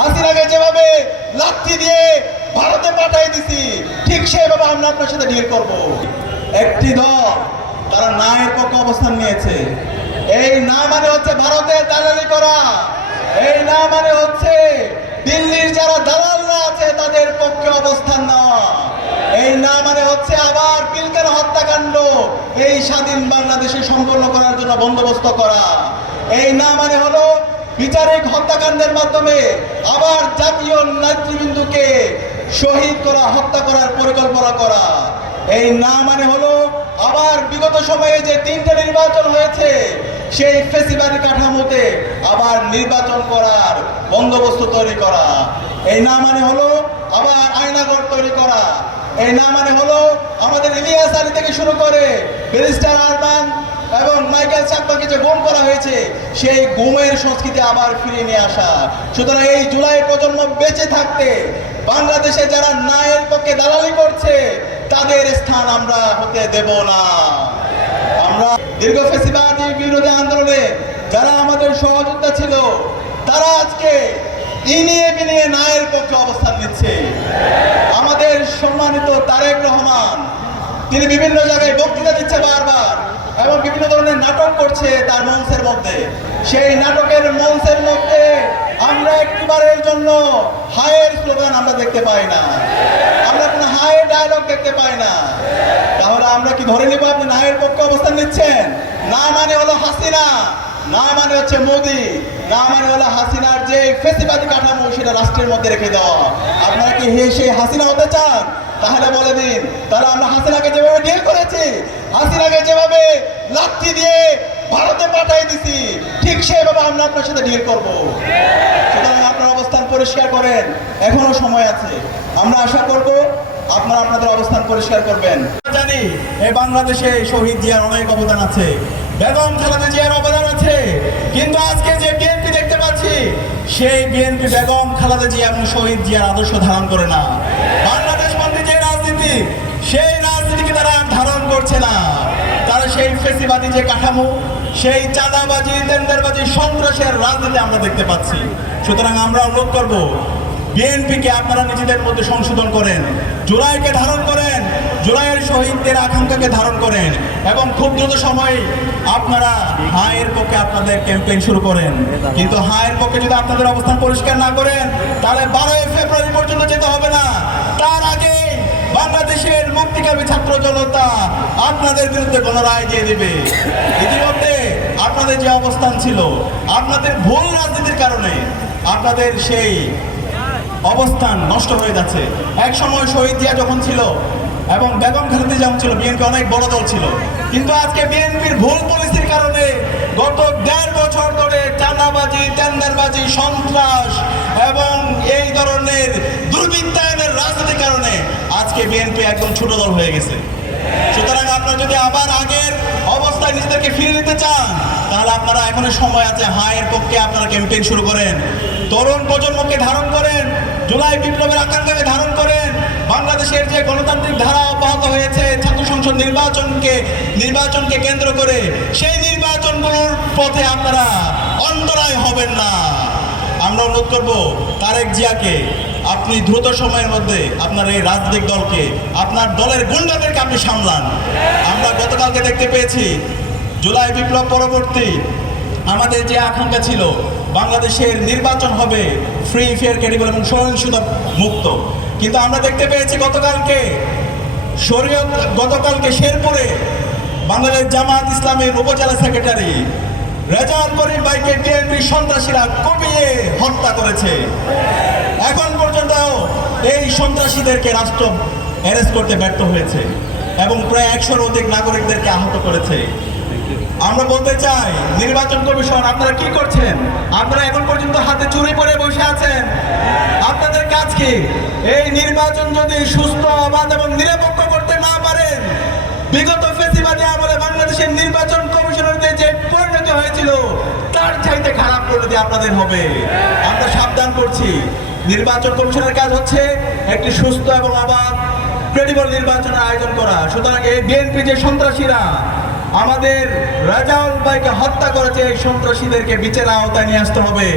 হাসিনাকে যেভাবে লাথি দিয়ে ভারতে পাঠাই দিছি, ঠিক সেভাবে আমরা আপনার সাথে ডিল করব। একটি দল তারা নায়ের পক্ষে অবস্থান নিয়েছে। এই না মানে হচ্ছে ভারতের দালালি করা, এই না মানে হচ্ছে দিল্লির যারা দালালরা আছে তাদের পক্ষে অবস্থান নেওয়া, এই না মানে হচ্ছে আবার পিলখানা হত্যাকাণ্ড এই স্বাধীন বাংলাদেশে সম্পন্ন করার জন্য বন্দোবস্ত করা, এই না মানে হলো বিচারিক হত্যাকাণ্ডের মাধ্যমে আবার জাতীয় নেতৃবৃন্দকে শহীদ করা, হত্যা করার পরিকল্পনা করা, এই না মানে হলো আবার বিগত সময়ে যে 3টা নির্বাচন হয়েছে সেই ফেসিবাদী কাঠামোতে আবার নির্বাচন করার বন্দোবস্ত তৈরি করা, এই না মানে হলো আবার আয়নাঘর তৈরি করা, এই না মানে হলো আমাদের ইলিয়াস আলী থেকে শুরু করে ব্যারিস্টার আরমান এবং মাইকেল চাকমাকে যে গুম করা হয়েছে সেই গুমের সংস্কৃতি আবার ফিরিয়ে নিয়ে আসা। সুতরাং এই জুলাই প্রজন্ম বেঁচে থাকতে বাংলাদেশে যারা ন্যায়ের পক্ষে দালালি করছে তাদের স্থান আমরা হতে দেব না। আমরা দীর্ঘ ফ্যাসিবাদী বিরোধী আন্দোলনে যারা আমাদের সহযোদ্ধা ছিল তারা আজকে ইনিয়ে বিনিয়ে ন্যায়ের পক্ষে অবস্থান নিচ্ছে। আমাদের সম্মানিত তারেক রহমান তিনি বিভিন্ন জায়গায় বক্তৃতা দিচ্ছে বারবার এবং বিভিন্ন ধরনের নাটক করছে তার মঞ্চের মধ্যে। সেই নাটকের মঞ্চের মধ্যে আমরা একটিবারের জন্য হায়ের স্লোগান আমরা দেখতে পাই না, আমরা কোনো হায়ের ডায়লগ দেখতে পাই না। তাহলে আমরা কি ধরে নিব আপনি নায়ের পক্ষে অবস্থান নিচ্ছেন? না মানে হলো হাসিনা, না মানে হচ্ছে মোদি, না মানে হলো হাসিনার যে ফেসিবাদী কাঠামো সেটা রাষ্ট্রের মধ্যে রেখে দেওয়া। আপনারা কি সেই হাসিনা হতে চান? তাহলে বলে দিন, তাহলে আমরা হাসিনাকে যেভাবে ডিল করেছি, হাসিনাকে যেভাবে লাথি দিয়ে ভারতে পাঠাই দিছি, ঠিক সেভাবে আমরা আপনার সাথে ডিল করব। সুতরাং আপনার অবস্থান পরিষ্কার করেন, এখনো সময় আছে। আমরা আশা করব আপনারা আপনাদের অবস্থান পরিষ্কার করবেন। জানি এই বাংলাদেশে শহীদ জিয়ার অনেক অবদান আছে, বেগম খালেদা জিয়ার অবদান আছে, কিন্তু আজকে যে বিএনপি দেখতে পাচ্ছি সেই বিএনপি বেগম খালেদা জিয়া এবং শহীদ জিয়ার আদর্শ ধারণ করে না। বাংলাদেশ বন্ধী যে রাজনীতি সেই রাজনীতিকে তারা ধারণ করছে না। তারা সেই ফেসিবাদী যে কাঠামো, সেই চাঁদাবাজি, টেন্ডারবাজি, সন্ত্রাসের রাজনীতি আমরা দেখতে পাচ্ছি। সুতরাং আমরা অনুরোধ করব বিএনপিকে আপনারা নিজেদের মধ্যে সংশোধন করেন, জুলাইকে ধারণ করেন, জুলাইয়ের শহীদদের আকাঙ্ক্ষাকে ধারণ করেন এবং খুব দ্রুত সময়ে আপনারা হায়ের পক্ষে আপনাদের ক্যাম্পেইন শুরু করেন। কিন্তু হায়ের পক্ষে যদি আপনাদের অবস্থান পরিষ্কার না করেন তাহলে 12 ফেব্রুয়ারি পর্যন্ত যেতে হবে না। তার আগে বাংলাদেশের মুক্তিকামী ছাত্র জনতা আপনাদের বিরুদ্ধে গণরায় দিয়ে দেবে। ইতিমধ্যে আপনাদের যে অবস্থান ছিল, আপনাদের ভুল রাজনীতির কারণে আপনাদের সেই অবস্থান নষ্ট হয়ে যাচ্ছে। এক সময় শহীদ জিয়া যখন ছিল এবং বেগম খালেদা যখন ছিল, বিএনপি অনেক বড় দল ছিল, কিন্তু আজকে বিএনপির ভুল পলিসির কারণে গত 1.5 বছর ধরে চাঁদাবাজি, টেন্ডারবাজি, সন্ত্রাস এবং এই ধরনের দুর্বৃত্তায়নের রাজনীতির কারণে আজকে বিএনপি একদম ছোট দল হয়ে গেছে। সুতরাং আপনারা যদি আবার আগের অবস্থায় নিজেদেরকে ফিরে নিতে চান তাহলে আপনারা এখনো সময় আছে, হায়ের পক্ষে আপনারা ক্যাম্পেইন শুরু করেন, তরুণ প্রজন্মকে ধারণ করেন, জুলাই বিপ্লবের আকাঙ্ক্ষাকে ধারণ করেন। বাংলাদেশের যে গণতান্ত্রিক ধারা অব্যাহত হয়েছে ছাত্র সংসদ নির্বাচনকে কেন্দ্র করে, সেই নির্বাচনগুলোর পথে আপনারা অন্তরায় হবেন না। আমরা অনুরোধ করব তারেক জিয়াকে, আপনি দ্রুত সময়ের মধ্যে আপনার এই রাজনৈতিক দলকে, আপনার দলের গুন্ডাদেরকে আপনি সামলান। আমরা গতকালকে দেখতে পেয়েছি জুলাই বিপ্লব পরবর্তী আমাদের যে আকাঙ্ক্ষা ছিল বাংলাদেশের নির্বাচন হবে ফ্রি, ফেয়ার, ক্রেডিবল এবং সহিংসতা মুক্ত, কিন্তু আমরা দেখতে পেয়েছি গতকালকে শেরপুরে বাংলাদেশ জামাত ইসলামের উপজেলা সেক্রেটারি রেজাউল করিম ভাইকে বিএনপি সন্ত্রাসীরা কুপিয়ে হত্যা করেছে। এখন পর্যন্ত এই সন্ত্রাসীদেরকে রাষ্ট্র অ্যারেস্ট করতে ব্যর্থ হয়েছে এবং প্রায় 100-র অধিক নাগরিকদেরকে আহত করেছে। আমরা বলতে চাই, নির্বাচন কমিশন আপনারা কি করছেন? আপনারা এখন পর্যন্ত হাতে চুরি পরে বসে আছেন। আপনাদের কাজ কি? এই নির্বাচন যদি সুস্থ, অবাধ এবং নিরপেক্ষ করতে না পারেন, বিগত ফেসিবাদী আমলে বাংলাদেশের নির্বাচন কমিশনের যে পরিণতি হয়েছিল তার চাইতে খারাপ পরিণতি আপনাদের হবে। আমরা সাবধান করছি, নির্বাচন কমিশনের কাজ হচ্ছে একটি সুস্থ এবং অবাধ ক্রেডিবল নির্বাচনের আয়োজন করা। সুতরাং এই বিএনপি যে সন্ত্রাসীরা আমাদের রেজাউল ভাইকে হত্যা করেছে, এই সন্ত্রাসীদেরকে বিচারের আওতায় নিয়ে আসতে হবে।